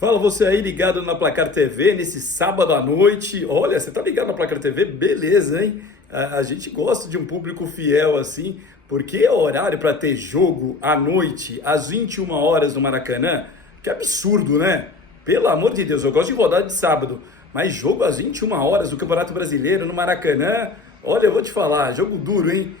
Fala você aí ligado na Placar TV nesse sábado à noite. Olha, você tá ligado na Placar TV? Beleza, hein? A gente gosta de um público fiel assim, porque é horário para ter jogo à noite, às 21 horas no Maracanã. Que absurdo, né? Pelo amor de Deus, eu gosto de rodada de sábado, mas jogo às 21 horas do Campeonato Brasileiro no Maracanã. Olha, eu vou te falar, jogo duro, hein?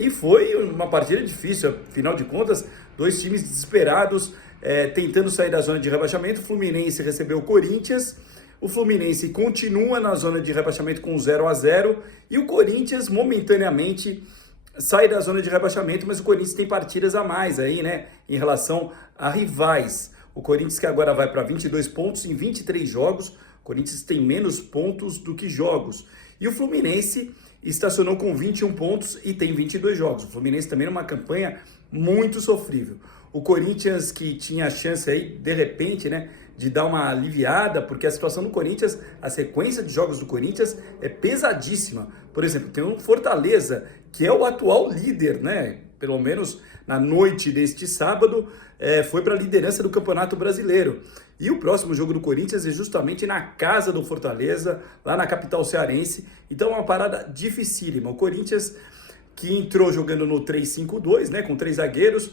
E foi uma partida difícil, afinal de contas, dois times desesperados, tentando sair da zona de rebaixamento. O Fluminense recebeu o Corinthians, o Fluminense continua na zona de rebaixamento com 0-0 e o Corinthians momentaneamente sai da zona de rebaixamento, mas o Corinthians tem partidas a mais aí, né, em relação a rivais. O Corinthians que agora vai para 22 pontos em 23 jogos, o Corinthians tem menos pontos do que jogos. E o Fluminense estacionou com 21 pontos e tem 22 jogos. O Fluminense também numa campanha muito sofrível. O Corinthians que tinha a chance aí, de repente, né, de dar uma aliviada, porque a situação do Corinthians, a sequência de jogos do Corinthians é pesadíssima. Por exemplo, tem um Fortaleza, que é o atual líder, né, pelo menos na noite deste sábado, foi para a liderança do Campeonato Brasileiro. E o próximo jogo do Corinthians é justamente na casa do Fortaleza, lá na capital cearense. Então é uma parada dificílima. O Corinthians que entrou jogando no 3-5-2, né, com três zagueiros,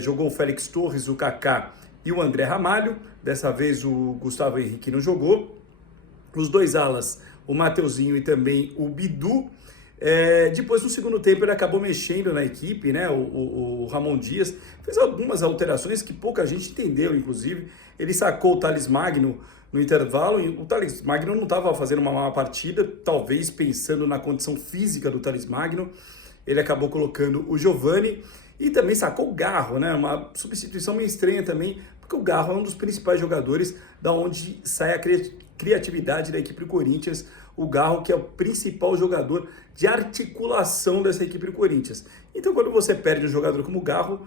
jogou o Félix Torres, o Kaká e o André Ramalho. Dessa vez o Gustavo Henrique não jogou. Os dois alas, o Mateuzinho e também o Bidu. Depois, no segundo tempo, ele acabou mexendo na equipe, né? O Ramon Dias fez algumas alterações que pouca gente entendeu, inclusive. Ele sacou o Thales Magno no intervalo, e o Thales Magno não estava fazendo uma má partida, talvez pensando na condição física do Thales Magno. Ele acabou colocando o Giovani e também sacou o Garro, né? Uma substituição meio estranha também, porque o Garro é um dos principais jogadores da onde sai a criatividade da equipe do Corinthians. O Garro que é o principal jogador de articulação dessa equipe do Corinthians. Então, quando você perde um jogador como o Garro,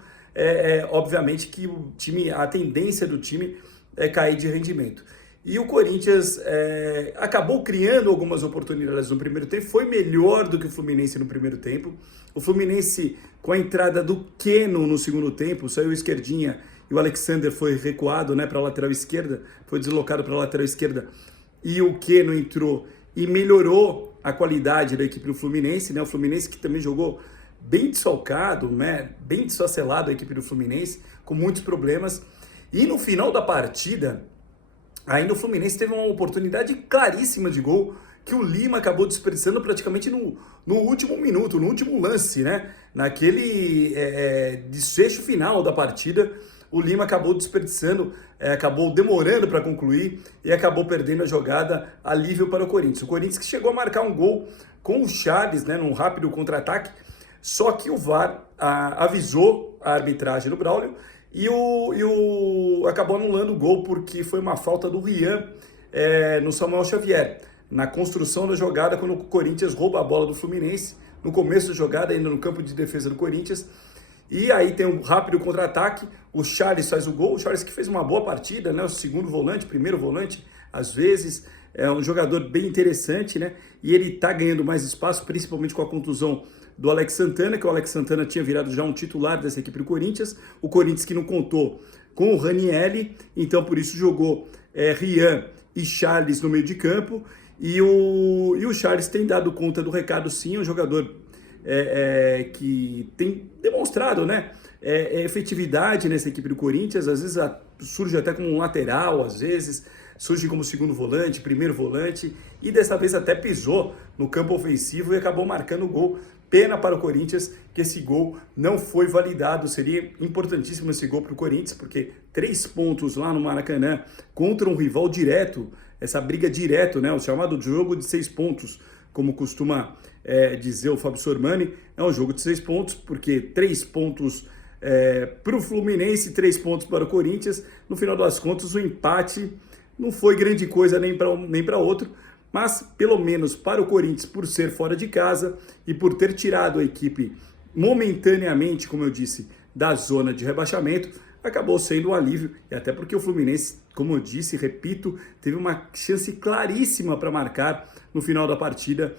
obviamente que o time, a tendência do time é cair de rendimento. E o Corinthians acabou criando algumas oportunidades no primeiro tempo, foi melhor do que o Fluminense no primeiro tempo. O Fluminense, com a entrada do Keno no segundo tempo, saiu esquerdinha e o Alexander foi recuado, né, para a lateral esquerda, foi deslocado para a lateral esquerda e o Keno entrou e melhorou a qualidade da equipe do Fluminense, né? O Fluminense que também jogou bem desfalcado, né? Bem desfacelado a equipe do Fluminense, com muitos problemas. E no final da partida, ainda o Fluminense teve uma oportunidade claríssima de gol, que o Lima acabou desperdiçando praticamente no último minuto, no último lance, né? Naquele desfecho final da partida, o Lima acabou desperdiçando, acabou demorando para concluir e acabou perdendo a jogada, alívio para o Corinthians. O Corinthians que chegou a marcar um gol com o Charles, né, num rápido contra-ataque, só que o VAR avisou a arbitragem do Braulio e acabou anulando o gol porque foi uma falta do Rian no Samuel Xavier, na construção da jogada, quando o Corinthians rouba a bola do Fluminense, no começo da jogada, ainda no campo de defesa do Corinthians. E aí tem um rápido contra-ataque, o Charles faz o gol, o Charles que fez uma boa partida, né? O segundo volante, primeiro volante, às vezes, é um jogador bem interessante, né? E ele tá ganhando mais espaço, principalmente com a contusão do Alex Santana, que o Alex Santana tinha virado já um titular dessa equipe do Corinthians, o Corinthians que não contou com o Ranieri, então por isso jogou Rian e Charles no meio de campo, e o Charles tem dado conta do recado sim, é um jogador que tem demonstrado, né, efetividade nessa equipe do Corinthians, às vezes surge até como um lateral, às vezes surge como segundo volante, primeiro volante, e dessa vez até pisou no campo ofensivo e acabou marcando o gol. Pena para o Corinthians que esse gol não foi validado, seria importantíssimo esse gol para o Corinthians, porque 3 pontos lá no Maracanã contra um rival direto, essa briga direto, né, o chamado jogo de 6 pontos, como costuma dizer o Fábio Sormani, é um jogo de 6 pontos, porque 3 pontos para o Fluminense, 3 pontos para o Corinthians. No final das contas, o empate não foi grande coisa nem para outro, mas pelo menos para o Corinthians, por ser fora de casa e por ter tirado a equipe momentaneamente, como eu disse, da zona de rebaixamento, acabou sendo um alívio, e até porque o Fluminense, como eu disse, repito, teve uma chance claríssima para marcar no final da partida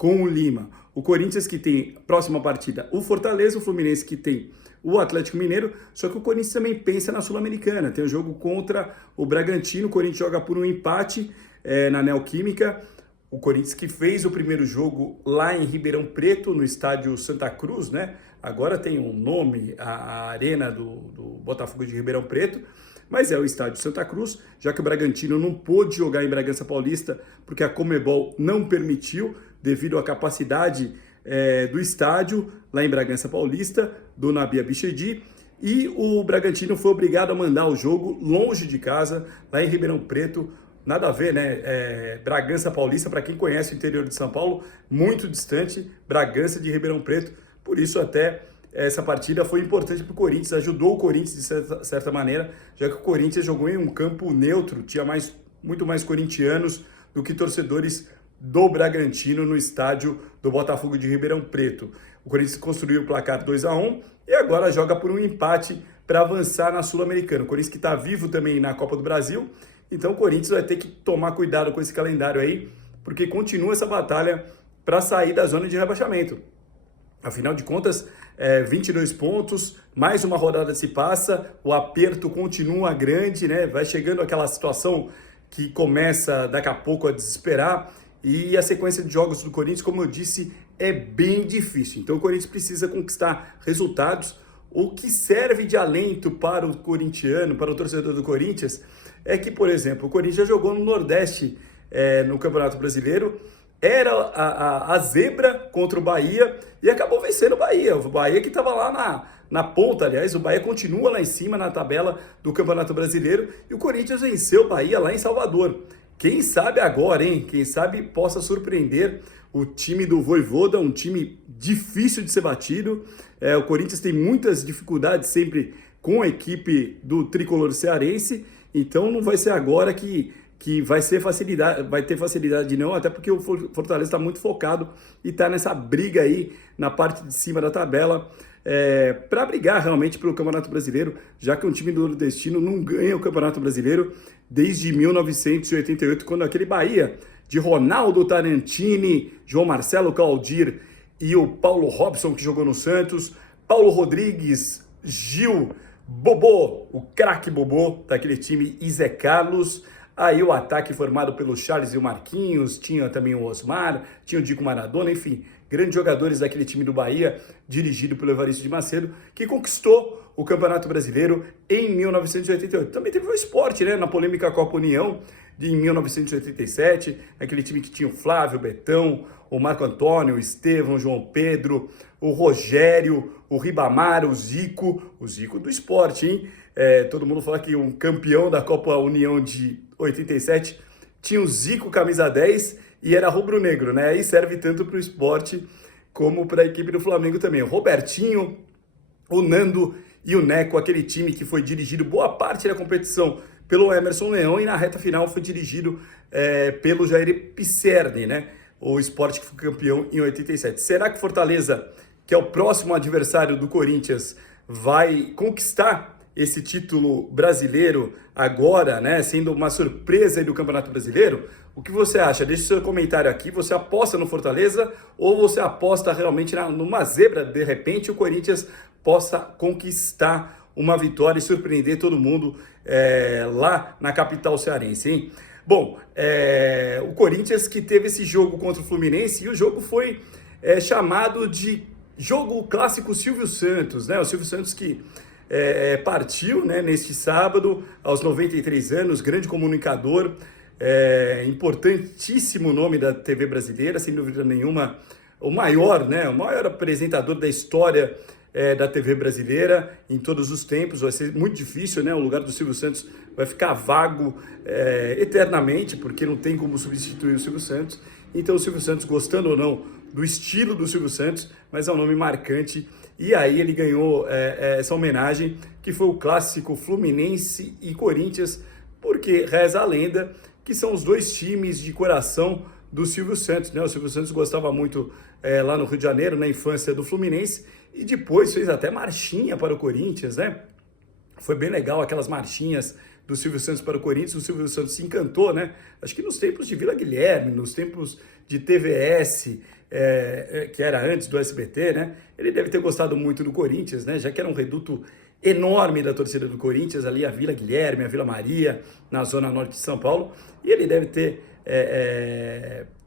com o Lima. O Corinthians que tem próxima partida o Fortaleza, o Fluminense que tem o Atlético Mineiro, só que o Corinthians também pensa na Sul-Americana. Tem o jogo contra o Bragantino, o Corinthians joga por um empate na Neoquímica. O Corinthians que fez o primeiro jogo lá em Ribeirão Preto, no estádio Santa Cruz, né? Agora tem um nome, a arena do Botafogo de Ribeirão Preto, mas é o estádio Santa Cruz, já que o Bragantino não pôde jogar em Bragança Paulista, porque a Conmebol não permitiu, devido à capacidade do estádio lá em Bragança Paulista, do Nabi Abichedi, e o Bragantino foi obrigado a mandar o jogo longe de casa, lá em Ribeirão Preto. Nada a ver, né? Bragança Paulista, para quem conhece o interior de São Paulo, muito distante, Bragança de Ribeirão Preto. Por isso até essa partida foi importante para o Corinthians, ajudou o Corinthians de certa maneira, já que o Corinthians jogou em um campo neutro, tinha muito mais corintianos do que torcedores do Bragantino no estádio do Botafogo de Ribeirão Preto. O Corinthians construiu o placar 2-1 e agora joga por um empate para avançar na Sul-Americana. O Corinthians que está vivo também na Copa do Brasil, então o Corinthians vai ter que tomar cuidado com esse calendário aí, porque continua essa batalha para sair da zona de rebaixamento. Afinal de contas, 22 pontos, mais uma rodada se passa, o aperto continua grande, né? Vai chegando aquela situação que começa daqui a pouco a desesperar, e a sequência de jogos do Corinthians, como eu disse, é bem difícil. Então o Corinthians precisa conquistar resultados. O que serve de alento para o corintiano, para o torcedor do Corinthians, é que, por exemplo, o Corinthians já jogou no Nordeste no Campeonato Brasileiro, era a zebra contra o Bahia e acabou vencendo o Bahia. O Bahia que estava lá na ponta, aliás, o Bahia continua lá em cima na tabela do Campeonato Brasileiro e o Corinthians venceu o Bahia lá em Salvador. Quem sabe agora, hein? Quem sabe possa surpreender o time do Vojvoda, um time difícil de ser batido. O Corinthians tem muitas dificuldades sempre com a equipe do tricolor cearense, então não vai ser agora que vai ter facilidade não, até porque o Fortaleza está muito focado e está nessa briga aí na parte de cima da tabela para brigar realmente pelo Campeonato Brasileiro, já que um time do Nordestino não ganha o Campeonato Brasileiro desde 1988, quando aquele Bahia de Ronaldo Tarantini, João Marcelo Claudir e o Paulo Robson, que jogou no Santos, Paulo Rodrigues, Gil, Bobô, o craque Bobô daquele time, e Zé Carlos. Aí o ataque formado pelo Charles e o Marquinhos, tinha também o Osmar, tinha o Dico Maradona, enfim, grandes jogadores daquele time do Bahia, dirigido pelo Evaristo de Macedo, que conquistou o Campeonato Brasileiro em 1988. Também teve o Sport, né, na polêmica Copa União, em 1987, aquele time que tinha o Flávio, o Betão, o Marco Antônio, o Estevão, o João Pedro, o Rogério, o Ribamar, o Zico do Sport, hein? Todo mundo fala que um campeão da Copa União de 87 tinha o Zico camisa 10 e era rubro-negro, né? Aí serve tanto para o Sport como para a equipe do Flamengo também. O Robertinho, o Nando e o Neco, aquele time que foi dirigido boa parte da competição pelo Emerson Leão e na reta final foi dirigido pelo Jair Pisserni, né? O Sport que foi campeão em 87. Será que Fortaleza, que é o próximo adversário do Corinthians, vai conquistar esse título brasileiro agora, né, sendo uma surpresa aí do Campeonato Brasileiro? O que você acha? Deixe seu comentário aqui. Você aposta no Fortaleza ou você aposta realmente numa zebra? De repente o Corinthians possa conquistar uma vitória e surpreender todo mundo lá na capital cearense, hein? Bom, o Corinthians que teve esse jogo contra o Fluminense, e o jogo foi chamado de jogo clássico Silvio Santos, né? O Silvio Santos que partiu, né, neste sábado, aos 93 anos, grande comunicador, importantíssimo nome da TV brasileira, sem dúvida nenhuma, o maior apresentador da história da TV brasileira em todos os tempos. Vai ser muito difícil, né? O lugar do Silvio Santos vai ficar vago eternamente, porque não tem como substituir o Silvio Santos. Então o Silvio Santos, gostando ou não do estilo do Silvio Santos, mas é um nome marcante, e aí ele ganhou essa homenagem, que foi o clássico Fluminense e Corinthians, porque reza a lenda que são os dois times de coração do Silvio Santos, né? O Silvio Santos gostava muito lá no Rio de Janeiro, na infância, do Fluminense, e depois fez até marchinha para o Corinthians, né? Foi bem legal aquelas marchinhas do Silvio Santos para o Corinthians. O Silvio Santos se encantou, né? Acho que nos tempos de Vila Guilherme, nos tempos de TVS, que era antes do SBT, né? Ele deve ter gostado muito do Corinthians, né? Já que era um reduto enorme da torcida do Corinthians, ali a Vila Guilherme, a Vila Maria, na zona norte de São Paulo, e ele deve ter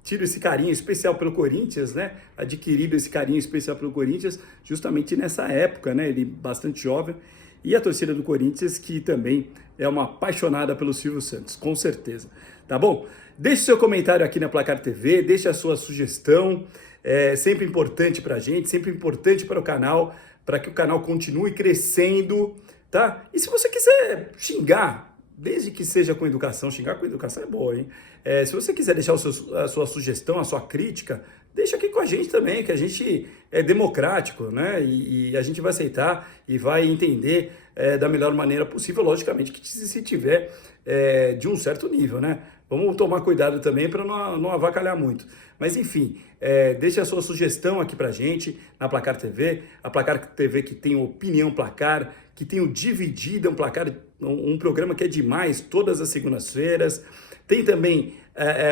tido esse carinho especial pelo Corinthians, né? Adquirido esse carinho especial pelo Corinthians justamente nessa época, né? Ele bastante jovem, e a torcida do Corinthians que também é uma apaixonada pelo Silvio Santos, com certeza. Tá bom? Deixe seu comentário aqui na Placar TV, deixe a sua sugestão, é sempre importante pra gente, sempre importante para o canal, para que o canal continue crescendo, tá? E se você quiser xingar, desde que seja com educação, xingar com educação é boa, hein? Se você quiser deixar a sua sugestão, a sua crítica, deixa aqui com a gente também, que a gente é democrático, né? E a gente vai aceitar e vai entender da melhor maneira possível, logicamente, que se tiver de um certo nível, né? Vamos tomar cuidado também para não avacalhar muito. Mas enfim, deixe a sua sugestão aqui pra gente na Placar TV, a Placar TV que tem Opinião Placar, que tem o Dividida, um programa que é demais, todas as segundas-feiras. Tem também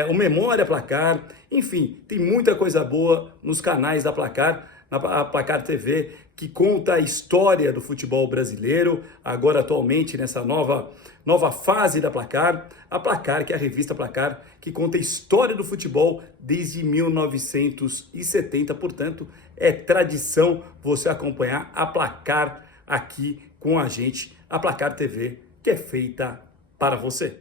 o Memória Placar, enfim, tem muita coisa boa nos canais da Placar, na Placar TV, que conta a história do futebol brasileiro, agora atualmente nessa nova fase da Placar, a Placar, que é a revista Placar, que conta a história do futebol desde 1970, portanto, é tradição você acompanhar a Placar aqui com a gente, a Placar TV, que é feita para você.